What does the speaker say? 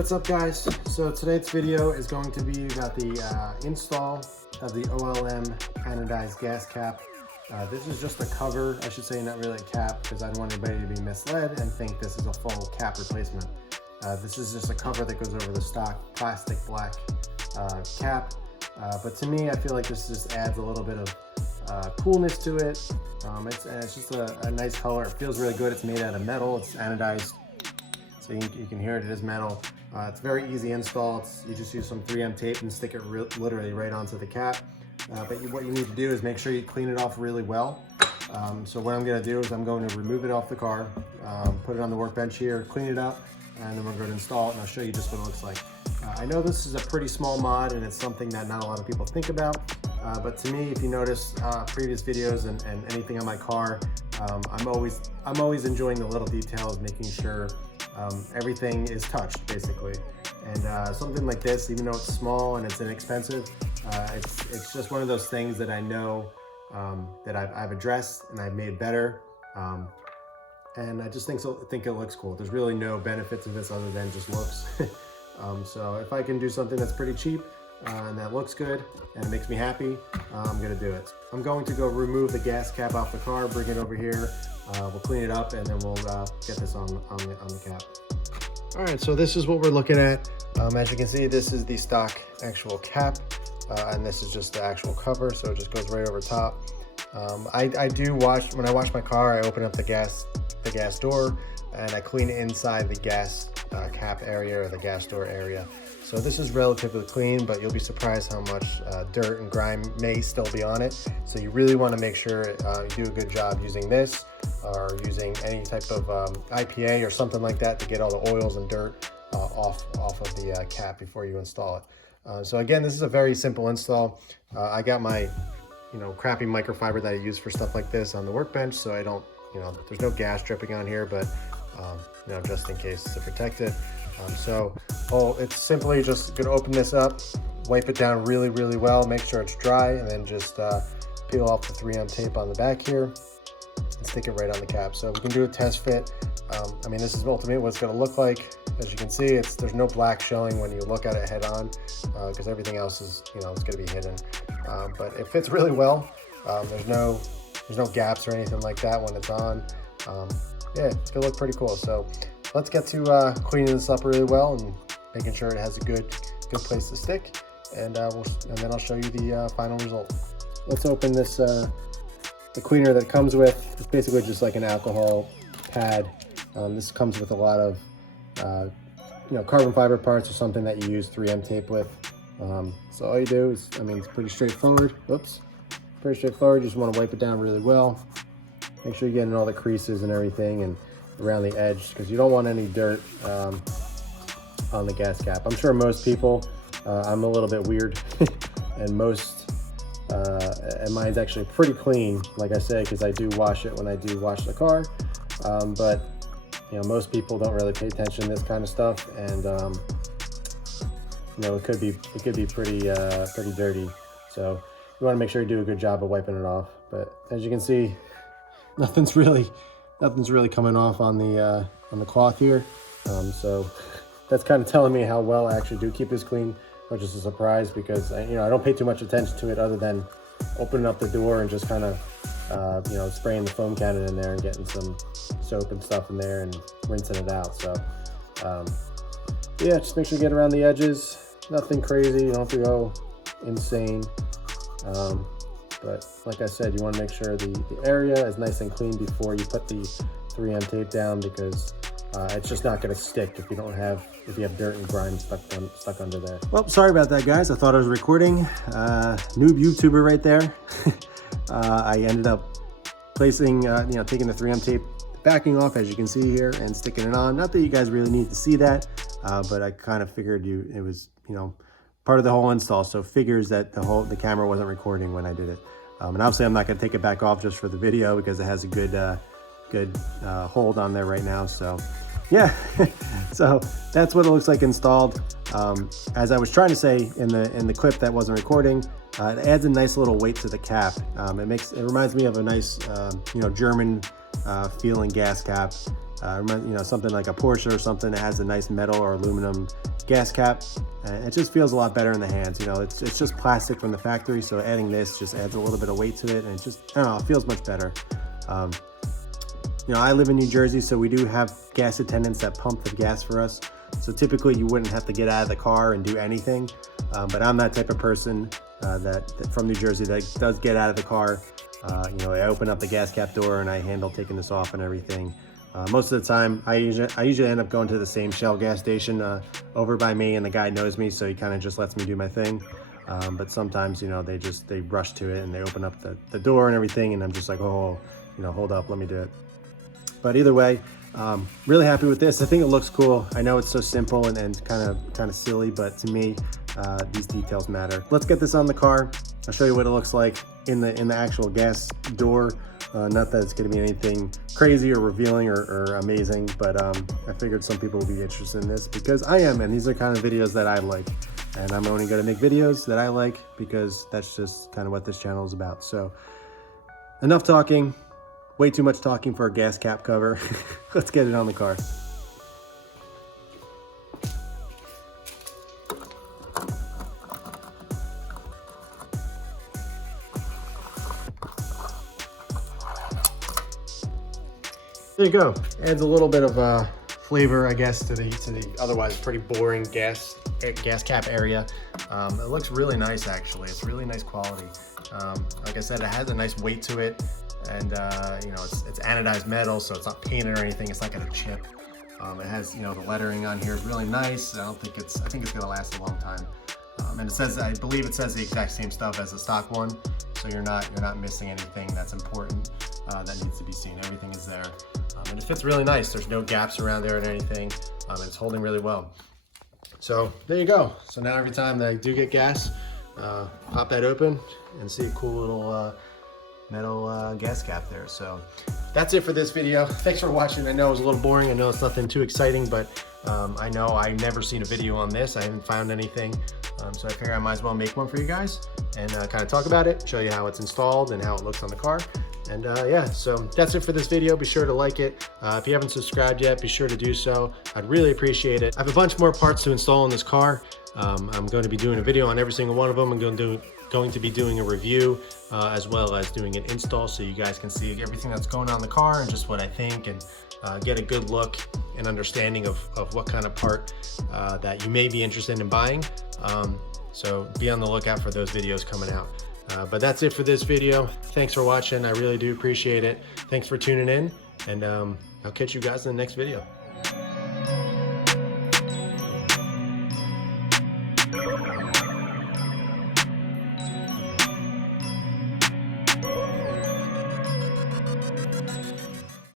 what's up guys? So today's video is going to be about the install of the OLM anodized gas cap. This is just a cover, I should say, not really a cap, because I don't want anybody to be misled and think this is a full cap replacement. This is just a cover that goes over the stock plastic black cap. But to me, I feel like this just adds a little bit of coolness to it. It's just a nice color. It feels really good. It's made out of metal. It's anodized, so you can hear it. It is metal. It's very easy install. You just use some 3M tape and stick it literally right onto the cap. But what you need to do is make sure you clean it off really well. So what I'm going to do is I'm going to remove it off the car, put it on the workbench here, clean it up, and then we're going to install it, and I'll show you just what it looks like. I know this is a pretty small mod, and it's something that not a lot of people think about. But to me, if you notice previous videos and anything on my car, I'm always enjoying the little details, making sure everything is touched basically. And something like this, even though it's small and it's inexpensive, it's just one of those things that I know that I've addressed and I've made better. And I just think it looks cool. There's really no benefit to this other than just looks. So if I can do something that's pretty cheap and that looks good and it makes me happy, I'm gonna do it. I'm going to go remove the gas cap off the car, bring it over here, we'll clean it up, and then we'll get this on the cap. All right, so this is what we're looking at. As you can see, this is the stock actual cap, and this is just the actual cover, so it just goes right over top. I do wash, when I wash my car, I open up the gas door and I clean inside the gas cap area or the gas door area. So this is relatively clean, but you'll be surprised how much dirt and grime may still be on it. So you really want to make sure you do a good job using this or using any type of IPA or something like that to get all the oils and dirt off of the cap before you install it. So again, this is a very simple install. I got my crappy microfiber that I use for stuff like this on the workbench, so I don't, there's no gas dripping on here, but just in case to protect it. It's simply just gonna open this up, wipe it down really well, make sure it's dry, and then just peel off the 3M tape on the back here and stick it right on the cap. So we can do a test fit. I mean, this is ultimately what it's gonna look like. As you can see, there's no black showing when you look at it head on, because everything else is, it's gonna be hidden. But it fits really well. There's no gaps or anything like that when it's on. Yeah, it's gonna look pretty cool. So let's get to cleaning this up really well and making sure it has a good place to stick, and then I'll show you the final result. Let's open this the cleaner that it comes with. It's basically just like an alcohol pad. This comes with a lot of carbon fiber parts or something that you use 3M tape with. So all you do is, it's pretty straightforward. Whoops, pretty straightforward. You just want to wipe it down really well. Make sure you get in all the creases and everything and around the edge, because you don't want any dirt on the gas cap. I'm sure most people, I'm a little bit weird, and mine's actually pretty clean, like I said, because I do wash it when I do wash the car. But most people don't really pay attention to this kind of stuff, and it could be pretty dirty. So you want to make sure you do a good job of wiping it off. But as you can see, nothing's really coming off on the cloth here. So that's kind of telling me how well I actually do keep this clean, which is a surprise, because I don't pay too much attention to it other than opening up the door and just kind of spraying the foam cannon in there and getting some soap and stuff in there and rinsing it out. So yeah, just make sure you get around the edges. Nothing crazy, you don't have to go insane. But like I said, you want to make sure the area is nice and clean before you put the 3M tape down, because it's just not going to stick if you have dirt and grime stuck under there. Well, sorry about that, guys. I thought I was recording. Noob YouTuber right there. I ended up placing, taking the 3M tape backing off, as you can see here, and sticking it on. Not that you guys really need to see that, but I kind of figured it was, part of the whole install. So figures that the camera wasn't recording when I did it. And obviously I'm not going to take it back off just for the video, because it has a good hold on there right now. So yeah, so that's what it looks like installed. As I was trying to say in the clip that wasn't recording, it adds a nice little weight to the cap. It reminds me of a nice German feeling gas cap. Something like a Porsche or something that has a nice metal or aluminum gas cap, and it just feels a lot better in the hands. You know, it's just plastic from the factory, so adding this just adds a little bit of weight to it, and it just, I don't know, it feels much better. You know, I live in New Jersey, so we do have gas attendants that pump the gas for us. So typically you wouldn't have to get out of the car and do anything. But I'm that type of person that from New Jersey that does get out of the car. You know, I open up the gas cap door and I handle taking this off and everything. Most of the time, I usually end up going to the same Shell gas station over by me, and the guy knows me, so he kind of just lets me do my thing. But sometimes, you know, they rush to it and they open up the door and everything, and I'm just like, oh, you know, hold up, let me do it. But either way, really happy with this. I think it looks cool. I know it's so simple and kind of silly, but to me, these details matter. Let's get this on the car. I'll show you what it looks like in the actual gas door. Not that it's going to be anything crazy or revealing or amazing, but I figured some people would be interested in this because I am, and these are kind of videos that I like. And I'm only going to make videos that I like because that's just kind of what this channel is about. So enough talking. Way too much talking for a gas cap cover. Let's get it on the car. There you go. Adds a little bit of flavor, I guess, to the otherwise pretty boring gas cap area. It looks really nice, actually. It's really nice quality. Like I said, it has a nice weight to it. And you know, it's anodized metal, so it's not painted or anything. It's not gonna chip. It has, you know, the lettering on here is really nice. I think it's gonna last a long time. And it says, I believe it says the exact same stuff as the stock one, so you're not missing anything that's important that needs to be seen. Everything is there, and it fits really nice. There's no gaps around there or anything. And it's holding really well. So there you go. So now every time that I do get gas, pop that open and see a cool little metal gas cap there. So that's it for this video. Thanks for watching. I know it was a little boring. I know it's nothing too exciting, but I know I've never seen a video on this. I haven't found anything. So I figure I might as well make one for you guys and kind of talk about it, show you how it's installed and how it looks on the car. And yeah, so that's it for this video. Be sure to like it. If you haven't subscribed yet, be sure to do so. I'd really appreciate it. I have a bunch more parts to install in this car. I'm going to be doing a video on every single one of them. I'm going to be doing a review as well as doing an install, so you guys can see everything that's going on in the car and just what I think, and get a good look and understanding of what kind of part that you may be interested in buying. So be on the lookout for those videos coming out. But that's it for this video. Thanks for watching. I really do appreciate it. Thanks for tuning in, and I'll catch you guys in the next video.